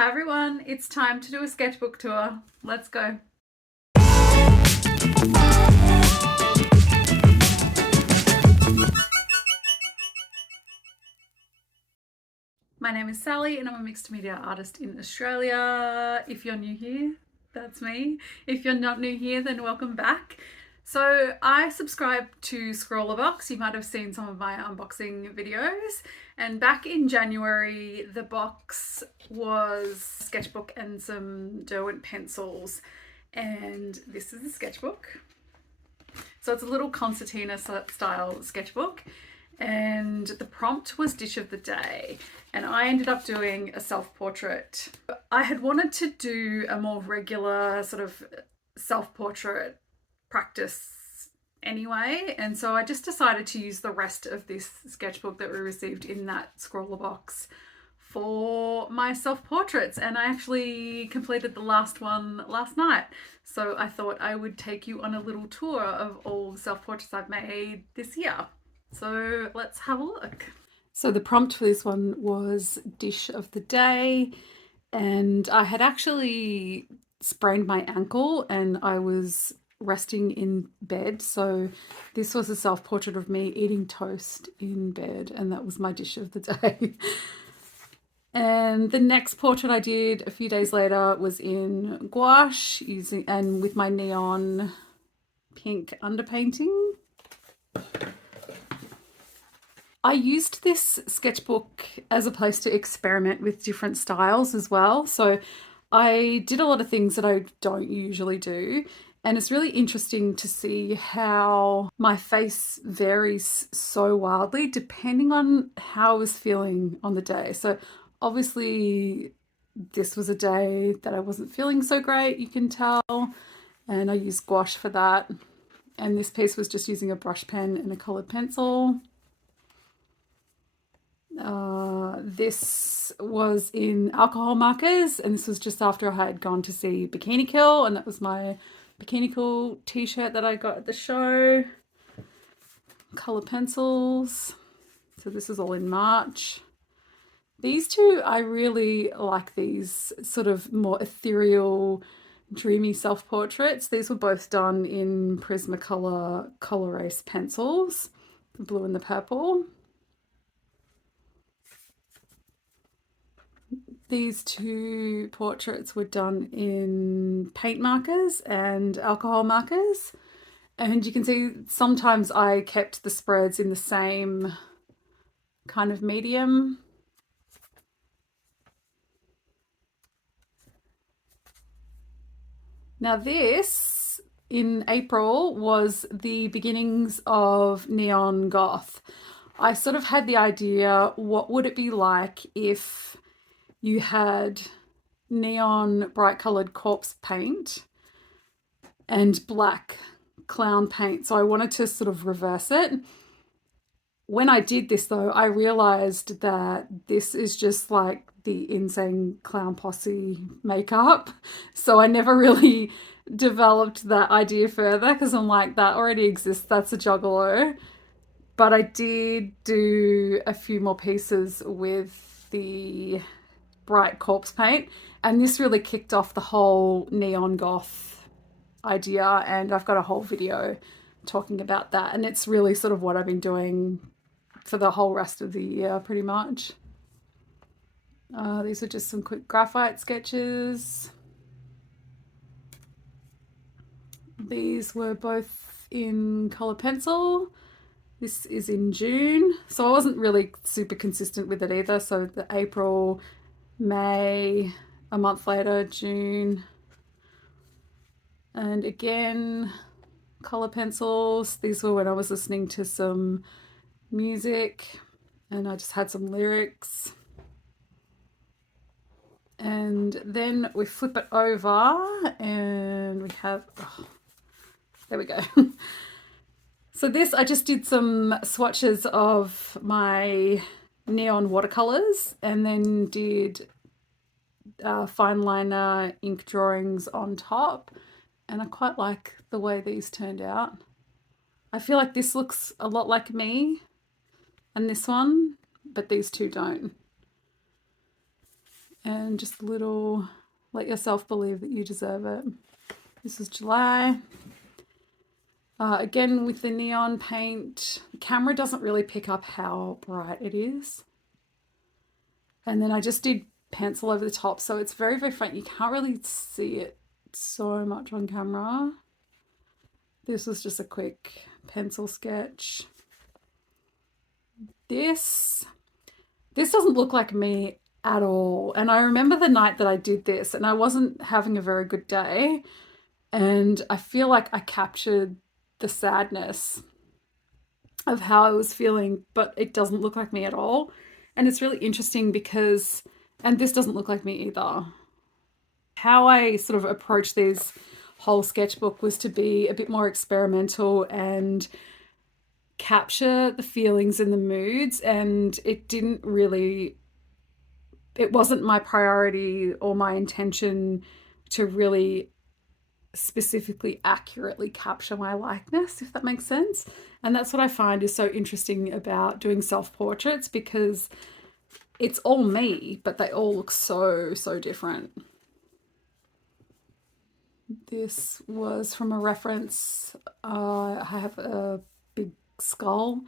Hi everyone, it's time to do a sketchbook tour. Let's go. My name is Sally and I'm a mixed media artist in Australia. If you're new here, that's me. If you're not new here, then welcome back. So I subscribe to Scrawlerbox. You might have seen some of my unboxing videos. And back in January, the box was a sketchbook and some Derwent pencils. And this is the sketchbook. So it's a little concertina style sketchbook. And the prompt was dish of the day. And I ended up doing a self-portrait. I had wanted to do a more regular sort of self-portrait practice anyway, and so I just decided to use the rest of this sketchbook that we received in that Scrawlerbox for my self-portraits, and I actually completed the last one last night. So I thought I would take you on a little tour of all the self-portraits I've made this year. So let's have a look. So the prompt for this one was dish of the day, and I had actually sprained my ankle and I was resting in bed. So this was a self-portrait of me eating toast in bed, and that was my dish of the day. And the next portrait I did a few days later was in gouache and with my neon pink underpainting. I used this sketchbook as a place to experiment with different styles as well. So I did a lot of things that I don't usually do. And it's really interesting to see how my face varies so wildly depending on how I was feeling on the day. So obviously this was a day that I wasn't feeling so great, you can tell. And I used gouache for that. And this piece was just using a brush pen and a colored pencil. This was in alcohol markers, and this was just after I had gone to see Bikini Kill, and that was my Bikini Kill t-shirt that I got at the show. Color pencils. So this is all in March. These two, I really like these sort of more ethereal, dreamy self-portraits. These were both done in Prismacolor Colorase pencils, the blue and the purple. These two portraits were done in paint markers and alcohol markers. And you can see sometimes I kept the spreads in the same kind of medium. Now this, in April, was the beginnings of Neon Goth. I sort of had the idea, what would it be like if you had neon bright colored corpse paint and black clown paint. So I wanted to sort of reverse it. When I did this though, I realized that this is just like the Insane Clown Posse makeup. So I never really developed that idea further because I'm like, that already exists. That's a Juggalo. But I did do a few more pieces with the bright corpse paint, and this really kicked off the whole neon goth idea, and I've got a whole video talking about that, and it's really sort of what I've been doing for the whole rest of the year pretty much. These are just some quick graphite sketches. These were both in color pencil. This is in June, so I wasn't really super consistent with it either. So the April, May, a month later, June. And again, color pencils. These were when I was listening to some music and I just had some lyrics. And then we flip it over and we have, oh, there we go. So this, I just did some swatches of my neon watercolors and then did fine liner ink drawings on top, and I quite like the way these turned out. I feel like this looks a lot like me and this one, but these two don't. and just a little, let yourself believe that you deserve it. This is July. Again, with the neon paint, the camera doesn't really pick up how bright it is. And then I just did pencil over the top, so it's very, very faint. You can't really see it so much on camera. This was just a quick pencil sketch. This doesn't look like me at all. And I remember the night that I did this, and I wasn't having a very good day. And I feel like I captured the sadness of how I was feeling, but it doesn't look like me at all. And it's really interesting because, and this doesn't look like me either. How I sort of approached this whole sketchbook was to be a bit more experimental and capture the feelings and the moods, and it wasn't my priority or my intention to really specifically accurately capture my likeness, if that makes sense. And that's what I find is so interesting about doing self-portraits, because it's all me, but they all look so, so different. This was from a reference. I have a big skull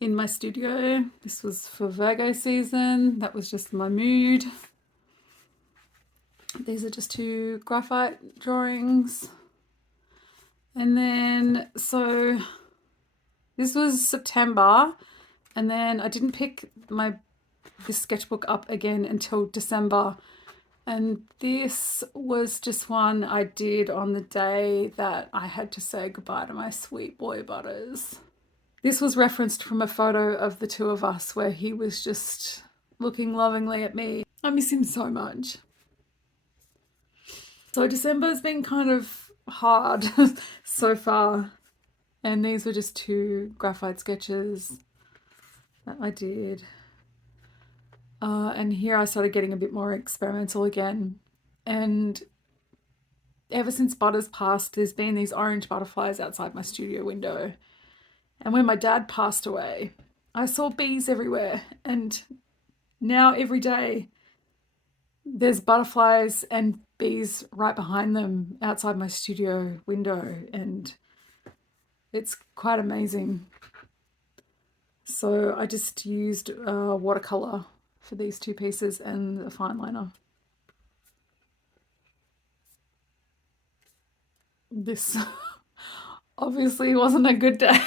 in my studio. This was for Virgo season. That was just my mood. These are just 2 graphite drawings. And then, so this was September, and then I didn't pick this sketchbook up again until December. And this was just one I did on the day that I had to say goodbye to my sweet boy Butters. This was referenced from a photo of the 2 of us where he was just looking lovingly at me. I miss him so much. So December's been kind of hard so far. And these were just 2 graphite sketches that I did. And here I started getting a bit more experimental again. And ever since Butters passed, there's been these orange butterflies outside my studio window. And when my dad passed away, I saw bees everywhere. And now every day there's butterflies and bees right behind them outside my studio window. And it's quite amazing. So I just used watercolor for these 2 pieces and a fine liner. This obviously wasn't a good day.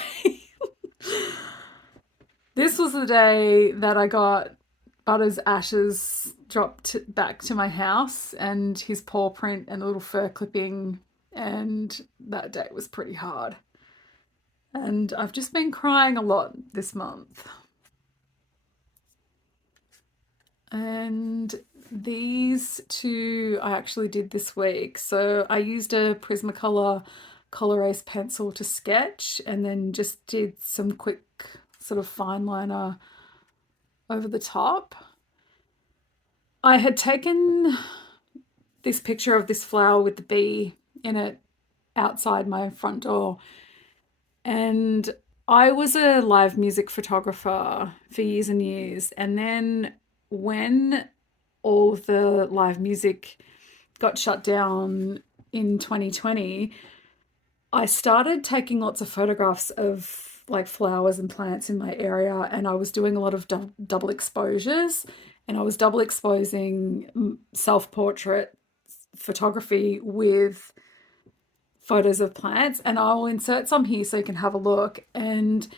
This was the day that I got Butters' ashes dropped back to my house, and his paw print and a little fur clipping, and that day was pretty hard. And I've just been crying a lot this month. And these 2 I actually did this week. So I used a Prismacolor Colorase pencil to sketch, and then just did some quick sort of fine liner over the top. I had taken this picture of this flower with the bee in it outside my front door, and I was a live music photographer for years and years. And then when all of the live music got shut down in 2020, I started taking lots of photographs of like flowers and plants in my area, and I was doing a lot of double exposures, and I was double exposing self-portrait photography with photos of plants, and I'll insert some here so you can have a look. And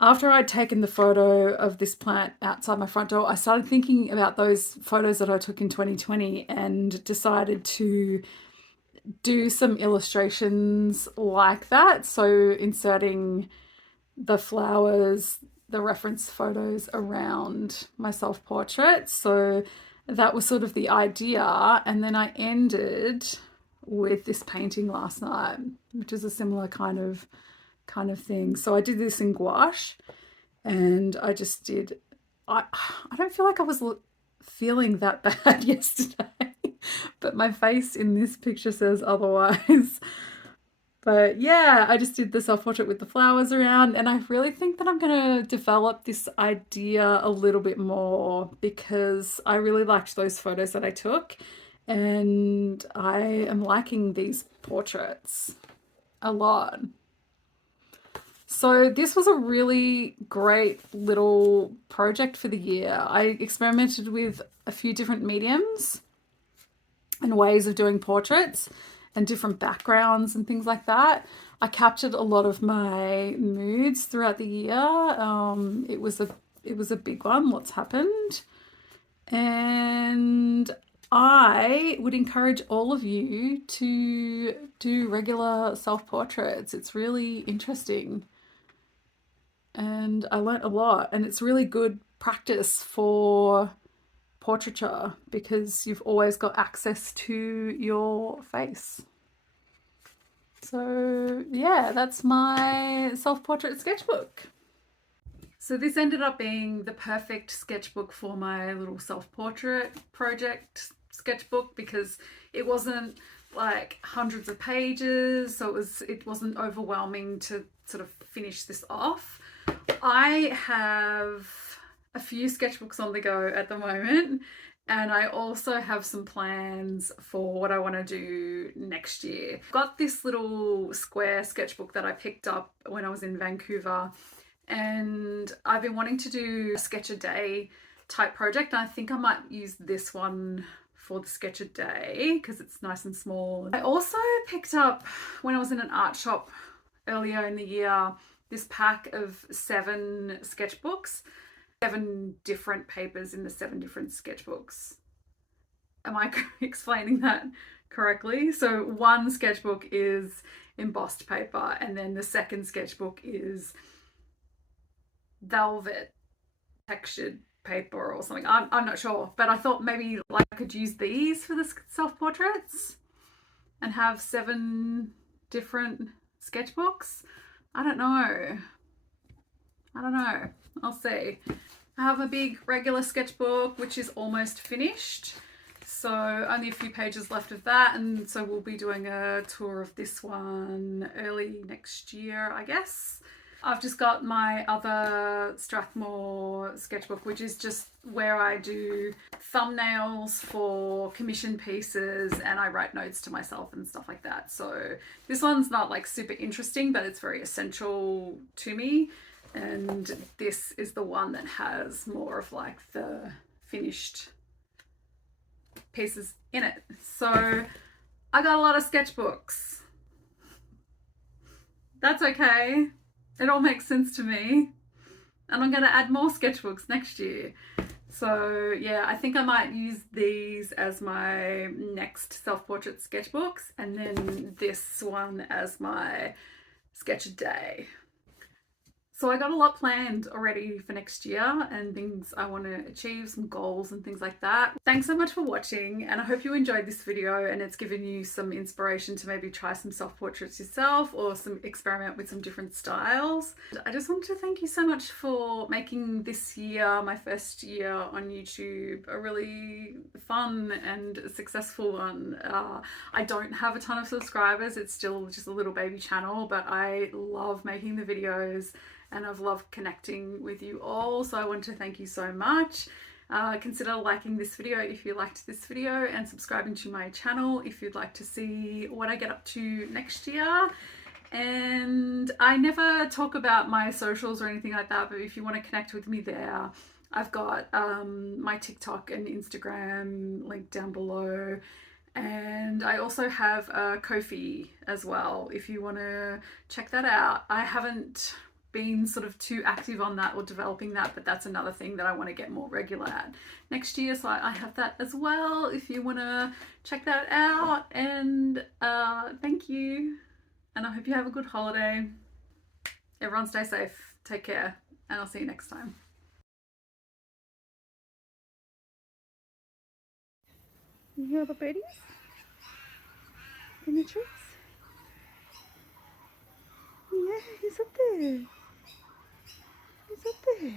after I'd taken the photo of this plant outside my front door, I started thinking about those photos that I took in 2020 and decided to do some illustrations like that. So inserting the flowers, the reference photos around my self-portrait. So that was sort of the idea. And then I ended with this painting last night, which is a similar kind of thing. So I did this in gouache, and I just did, I don't feel like I was feeling that bad yesterday, but my face in this picture says otherwise. But yeah, I just did the self-portrait with the flowers around, and I really think that I'm gonna develop this idea a little bit more because I really liked those photos that I took, and I am liking these portraits a lot. So this was a really great little project for the year. I experimented with a few different mediums and ways of doing portraits and different backgrounds and things like that. I captured a lot of my moods throughout the year. It was a big one. Lots happened, and I would encourage all of you to do regular self portraits. It's really interesting, and I learnt a lot. And it's really good practice for portraiture because you've always got access to your face. So yeah, that's my self-portrait sketchbook. So this ended up being the perfect sketchbook for my little self-portrait project sketchbook because it wasn't like hundreds of pages, so it wasn't overwhelming to sort of finish this off. I have a few sketchbooks on the go at the moment, and I also have some plans for what I want to do next year. I've got this little square sketchbook that I picked up when I was in Vancouver, and I've been wanting to do a sketch a day type project, and I think I might use this one for the sketch a day because it's nice and small. I also picked up, when I was in an art shop earlier in the year, this pack of 7 sketchbooks, 7 different papers in the 7 different sketchbooks. Am I explaining that correctly? So one sketchbook is embossed paper, and then the second sketchbook is velvet textured paper or something. I'm not sure, but I thought maybe like I could use these for the self-portraits and have 7 different sketchbooks. I don't know. I'll see. I have a big regular sketchbook which is almost finished, so only a few pages left of that, and so we'll be doing a tour of this one early next year, I guess. I've just got my other Strathmore sketchbook, which is just where I do thumbnails for commission pieces and I write notes to myself and stuff like that. So this one's not like super interesting, but it's very essential to me. And this is the one that has more of like the finished pieces in it. So I got a lot of sketchbooks. That's okay. It all makes sense to me. And I'm going to add more sketchbooks next year. So yeah, I think I might use these as my next self-portrait sketchbooks, and then this one as my sketch a day. So I got a lot planned already for next year and things I want to achieve, some goals and things like that. Thanks so much for watching, and I hope you enjoyed this video and it's given you some inspiration to maybe try some self-portraits yourself or some experiment with some different styles. I just wanted to thank you so much for making this year, my first year on YouTube, a really fun and successful one. I don't have a ton of subscribers, it's still just a little baby channel, but I love making the videos and I've loved connecting with you all, so I want to thank you so much. Consider liking this video if you liked this video, and subscribing to my channel if you'd like to see what I get up to next year. And I never talk about my socials or anything like that, but if you want to connect with me there, I've got my TikTok and Instagram linked down below. And I also have a Ko-fi as well if you want to check that out. I haven't been sort of too active on that or developing that, but that's another thing that I want to get more regular at next year, so I have that as well if you want to check that out. And thank you, and I hope you have a good holiday. Everyone stay safe, take care, and I'll see you next time. You hear the birdies in the trees? Yeah, he's up there. He's up there.